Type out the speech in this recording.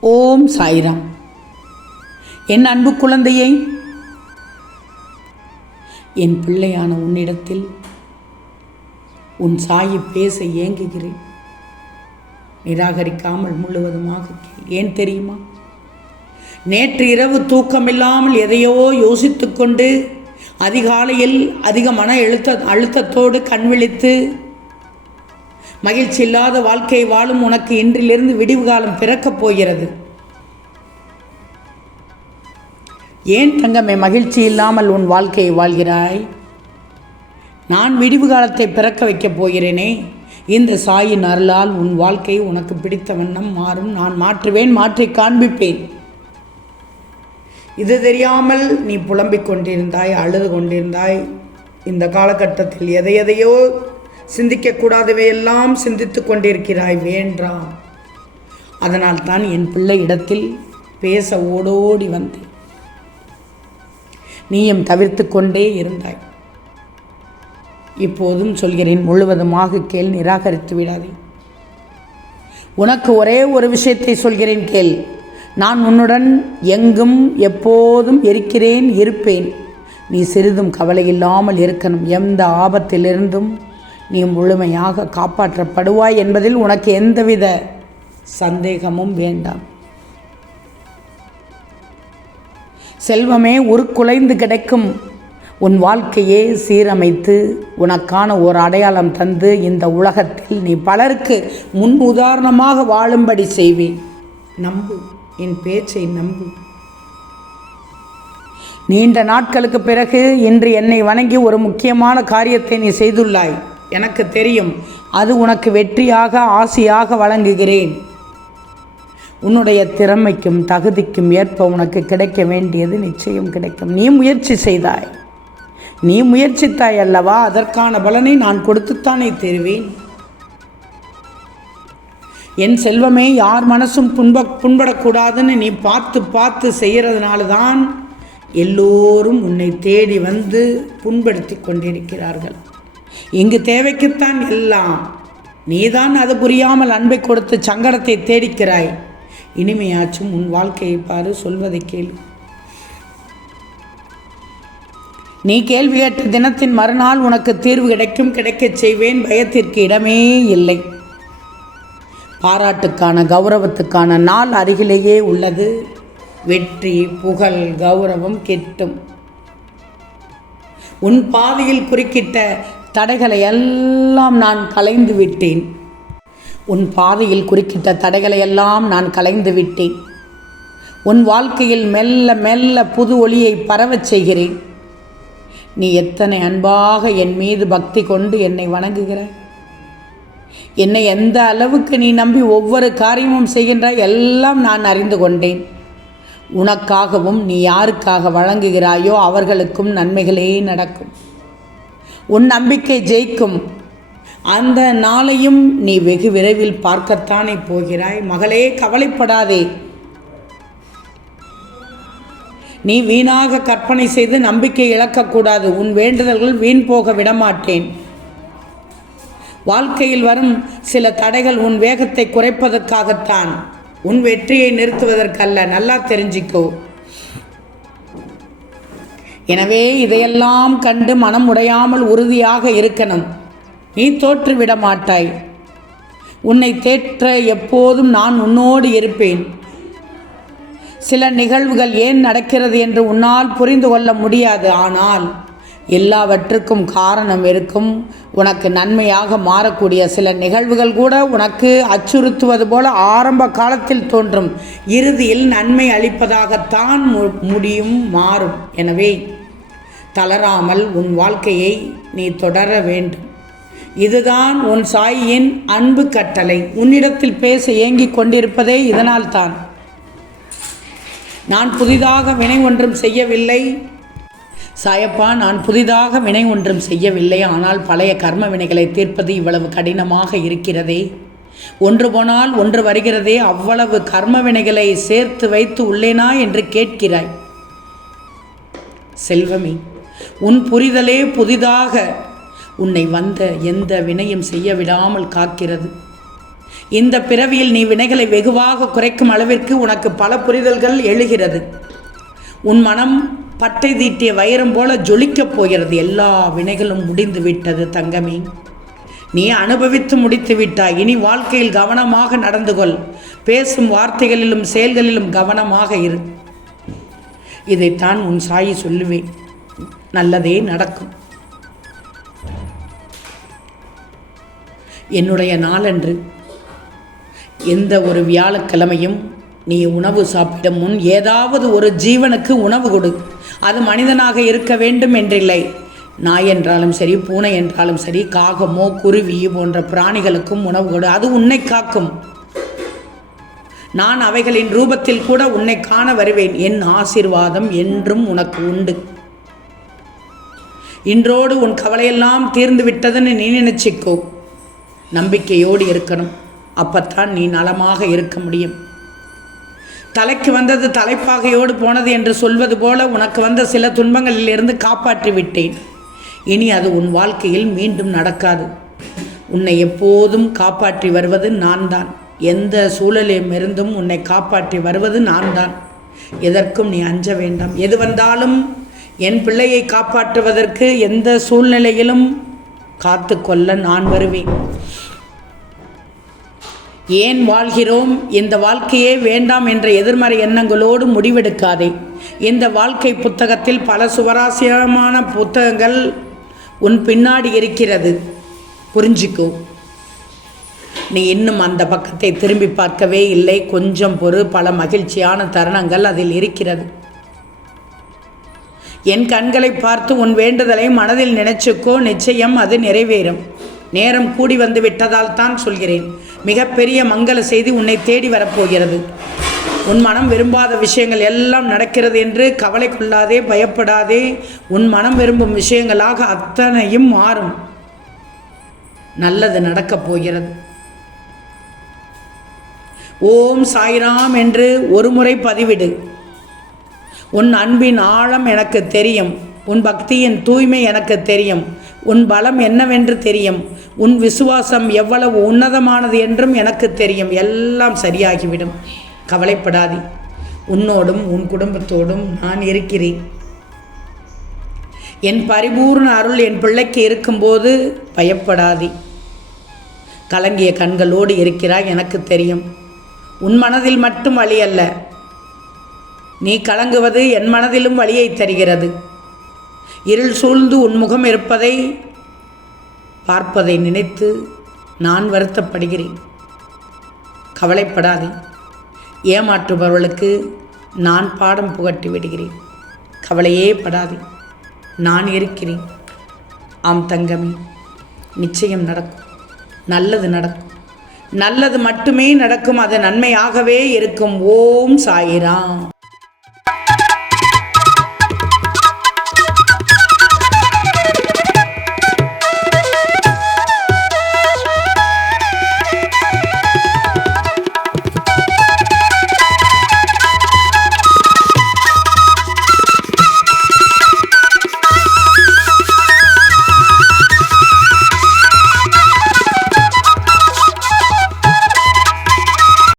ஓம் சாய்ராம். என் அன்பு குழந்தையை என் பிள்ளையான உன்னிடத்தில் உன் சாயி பேச ஏங்குகிறேன். நிராகரிக்காமல் முழுவதுமாக ஏன் தெரியுமா? நேற்று இரவு தூக்கமில்லாமல் எதையோ யோசித்துக்கொண்டு அதிகாலையில் அதிக மன எழுத்த அழுத்தத்தோடு கண்விழித்து மகிழ்ச்சி இல்லாத வாழ்க்கை வாழும் உனக்கு இன்றிலிருந்து விடிவு காலம் பிறக்கப் போகிறது. ஏன் தங்கமே மகிழ்ச்சி இல்லாமல் உன் வாழ்க்கையை வாழ்கிறாய்? நான் விடிவு காலத்தை பிறக்க வைக்கப் போகிறேனே. இந்த சாயின் அருளால் உன் வாழ்க்கை உனக்கு பிடித்த வண்ணம் மாறும். நான் மாற்றுவேன் மாற்றி காண்பிப்பேன். இது தெரியாமல் நீ புலம்பிக் கொண்டிருந்தாய் அழுது கொண்டிருந்தாய். இந்த காலகட்டத்தில் எதை எதையோ சிந்திக்கக்கூடாதவையெல்லாம் சிந்தித்து கொண்டிருக்கிறாய் வேண்டாம். அதனால் தான் என் பிள்ளை இடத்தில் பேச ஓடோடி வந்தேன். நீயும் தவிர்த்து கொண்டே இருந்தாய். இப்போதும் சொல்கிறேன் முழுவதுமாக கேள் நிராகரித்து விடாதே. உனக்கு ஒரே ஒரு விஷயத்தை சொல்கிறேன் கேள். நான் உன்னுடன் எங்கும் எப்போதும் இருக்கிறேன் இருப்பேன். நீ சிறிதும் கவலை இல்லாமல் இருக்கணும். எந்த ஆபத்திலிருந்தும் நீ முழுமையாக காப்பாற்றப்படுவாய் என்பதில் உனக்கு எந்தவித சந்தேகமும் வேண்டாம். செல்வமே உருக்குலைந்து கிடைக்கும். உன் வாழ்க்கையே சீரமைத்து உனக்கான ஒரு அடையாளம் தந்து இந்த உலகத்தில் நீ பலருக்கு முன் உதாரணமாக வாழும்படி செய்வேன் நம்பு என் பேச்சை நம்பு. நீண்ட நாட்களுக்கு பிறகு இன்று என்னை வணங்கி ஒரு முக்கியமான காரியத்தை நீ செய்துள்ளாய். எனக்கு தெரியும். அது உனக்கு வெற்றியாக ஆசையாக வழங்குகிறேன். உன்னுடைய திறமைக்கும் தகுதிக்கும் ஏற்ப உனக்கு கிடைக்க வேண்டியது நிச்சயம் கிடைக்கும். நீ முயற்சி செய்தாய். நீ முயற்சித்தாய் அல்லவா? அதற்கான பலனை நான் கொடுத்துத்தானே தருவேன். என் செல்வமே யார் மனசும் புண்ப புண்படக்கூடாதுன்னு நீ பார்த்து பார்த்து செய்கிறதுனால தான் எல்லோரும் உன்னை தேடி வந்து புண்படுத்தி கொண்டிருக்கிறார்கள். இங்கு தேவைக்குத்தான் எல்லாம். நீதான் அது புரியாமல் அன்பை கொடுத்து சங்கடத்தை தேடிக்கிறாய். இனிமையாச்சும் உன் வாழ்க்கையை பாரு சொல்வதை கேள்வி நீ கேள்வி கேட்ட தினத்தின் மறுநாள் உனக்கு தீர்வு கிடைக்கும் கிடைக்கச் செய்வேன் பயத்திற்கு இடமே இல்லை. பாராட்டுக்கான கௌரவத்துக்கான நாள் அருகிலேயே உள்ளது. வெற்றி புகழ் கௌரவம் கெட்டும். உன் பாதையில் குறுக்கிட்ட தடைகளை எல்லாம் நான் கலைந்து விட்டேன். உன் பாதையில் குறுக்கிட்ட தடைகளை எல்லாம் நான் கலைந்து விட்டேன். உன் வாழ்க்கையில் மெல்ல மெல்ல புது ஒளியை பரவச் செய்கிறேன். நீ எத்தனை அன்பாக என் மீது பக்தி கொண்டு என்னை வணங்குகிறாய்? என்னை எந்த அளவுக்கு நீ நம்பி ஒவ்வொரு காரியமும் செய்கின்றாய் எல்லாம் நான் அறிந்து கொண்டேன். உனக்காகவும் நீ யாருக்காக வழங்குகிறாயோ அவர்களுக்கும் நன்மைகளே நடக்கும். உன் நம்பிக்கை ஜெயிக்கும். அந்த நாளையும் நீ வெகு விரைவில் பார்க்கத்தானே போகிறாய். மகளே கவலைப்படாதே. நீ வீணாக கற்பனை செய்து நம்பிக்கை இழக்கக்கூடாது. உன் வேண்டுதல்கள் வீண் போக விடமாட்டேன். வாழ்க்கையில் வரும் சில தடைகள் உன் வேகத்தை குறைப்பதற்காகத்தான். உன் வெற்றியை நிறுத்துவதற்கல்ல. நல்லா தெரிஞ்சிக்கோ. எனவே இதையெல்லாம் கண்டு மனம் உடையாமல் உறுதியாக இருக்கணும். நீ தோற்றுவிட மாட்டாய். உன்னை தேற்ற எப்போதும் நான் உன்னோடு இருப்பேன். சில நிகழ்வுகள் ஏன் நடக்கிறது என்று உன்னால் புரிந்து கொள்ள முடியாது. ஆனால் எல்லாவற்றுக்கும் காரணம் இருக்கும். உனக்கு நன்மையாக மாறக்கூடிய சில நிகழ்வுகள் கூட உனக்கு அச்சுறுத்துவது போல ஆரம்ப காலத்தில் தோன்றும். இறுதியில் நன்மை அளிப்பதாகத்தான் முடியும் மாறும். எனவே தளராமல் உன் வாழ்க்கையை நீ தொடர வேண்டும். இதுதான் உன் சாயியின் அன்பு கட்டளை. உன்னிடத்தில் பேச ஏங்கிக் கொண்டிருப்பதே இதனால்தான். நான் புதிதாக வினை ஒன்றும் செய்யவில்லை. சாயப்பா நான் புதிதாக வினை ஒன்றும் செய்யவில்லை. ஆனால் பழைய கர்ம வினைகளை தீர்ப்பது இவ்வளவு கடினமாக இருக்கிறதே. ஒன்று போனால் ஒன்று வருகிறதே. அவ்வளவு கர்ம வினைகளை சேர்த்து வைத்து உள்ளேனா என்று கேட்கிறாய். செல்வமே உன் புரிதலே புதிதாக உன்னை வந்த எந்த வினையும் செய்ய விடாமல் காக்கிறது. இந்த பிறவியில் நீ வினைகளை வெகுவாக குறைக்கும் அளவிற்கு உனக்கு பல புரிதல்கள் எழுகிறது. உன் மனம் பட்டை தீட்டிய வைரம் போல ஜொலிக்கப் போகிறது. எல்லா வினைகளும் முடிந்து விட்டது தங்கமே. நீ அனுபவித்து முடித்து விட்டாய். இனி வாழ்க்கையில் கவனமாக நடந்து கொள். பேசும் வார்த்தைகளிலும் செயல்களிலும் கவனமாக இரு. இதைத்தான் உன் சாயி சொல்லுவேன். நல்லதே நடக்கும். என்னுடைய நாளன்று எந்த ஒரு வியாழக்கிழமையும் நீ உணவு சாப்பிடும் முன் ஏதாவது ஒரு ஜீவனுக்கு உணவு கொடு. அது மனிதனாக இருக்க வேண்டும் என்றில்லை. நாய் என்றாலும் சரி பூனை என்றாலும் சரி காகமோ குருவி போன்ற பிராணிகளுக்கும் உணவு கொடு. அது உன்னை காக்கும். நான் அவைகளின் ரூபத்தில் கூட உன்னை காண வருவேன். என் ஆசீர்வாதம் என்றும் உனக்கு உண்டு. இன்றோடு உன் கவலையெல்லாம் தீர்ந்து விட்டதுன்னு நீ நினைச்சிக்கோ. நம்பிக்கையோடு இருக்கணும். அப்பத்தான் நீ நலமாக இருக்க முடியும். தலைக்கு வந்தது தலைப்பாகையோடு போனது என்று சொல்வது போல உனக்கு வந்த சில துன்பங்களிலிருந்து காப்பாற்றி விட்டேன். இனி அது உன் வாழ்க்கையில் மீண்டும் நடக்காது. உன்னை எப்போதும் காப்பாற்றி வருவது நான் தான் எந்த சூழலிலுமிருந்தும் உன்னை காப்பாற்றி வருவது நான் தான் எதற்கும் நீ அஞ்ச வேண்டாம். எது வந்தாலும் என் பிள்ளையை காப்பாற்றுவதற்கு எந்த சூழ்நிலையிலும் காத்து கொள்ள நான் வருவேன். ஏன் வாழ்கிறோம்? இந்த வாழ்க்கையே வேண்டாம் என்ற எதிர்மறை எண்ணங்களோடு முடிவெடுக்காதே. இந்த வாழ்க்கை புத்தகத்தில் பல சுவராசியமான புத்தகங்கள் உன் பின்னாடி இருக்கிறது. புரிஞ்சிக்கோ. நீ இன்னும் அந்த பக்கத்தை திரும்பி பார்க்கவே இல்லை. கொஞ்சம் பொறு பல மகிழ்ச்சியான தருணங்கள் அதில் இருக்கிறது. என் கண்களை பார்த்து உன் வேண்டுதலை மனதில் நினைச்சுக்கோ நிச்சயம் அது நிறைவேறும். நேரம் கூடி வந்து விட்டதால் தான் சொல்கிறேன். மிகப்பெரிய மங்கள செய்தி உன்னை தேடி வரப்போகிறது. உன் மனம் விரும்பாத விஷயங்கள் எல்லாம் நடக்கிறது என்று கவலை கொள்ளாதே பயப்படாதே. உன் மனம் விரும்பும் விஷயங்களாக அத்தனையும் மாறும். நல்லது நடக்கப் போகிறது. ஓம் சாய்ராம் என்று ஒரு முறை பதிவிடு. உன் அன்பின் ஆழம் எனக்கு தெரியும். உன் பக்தியின் தூய்மை எனக்கு தெரியும். உன் பலம் என்னவென்று தெரியும். உன் விசுவாசம் எவ்வளவு உன்னதமானது என்றும் எனக்கு தெரியும். எல்லாம் சரியாகிவிடும். கவலைப்படாதே. உன்னோடும் உன் குடும்பத்தோடும் நான் இருக்கிறேன். என் பரிபூர்ண அருள் என் பிள்ளைக்கு இருக்கும்போது பயப்படாதே. கலங்கிய கண்களோடு இருக்கிறாய் எனக்கு தெரியும். உன் மனதில் மட்டும் வழி அல்ல. நீ கலங்குவது என் மனதிலும் வழியை தருகிறது. இருள் சூழ்ந்து உன் முகம் இருப்பதை பார்ப்பதை நினைத்து நான் வருத்தப்படுகிறேன். கவலைப்படாதே. ஏமாற்றுபவர்களுக்கு நான் பாடம் புகட்டி விடுகிறேன். கவலையே படாதே. நான் இருக்கிறேன். ஆம் தங்கமே நிச்சயம் நடக்கும். நல்லது நடக்கும். நல்லது மட்டுமே நடக்கும். அது நன்மையாகவே இருக்கும். ஓம் சாயிராம்.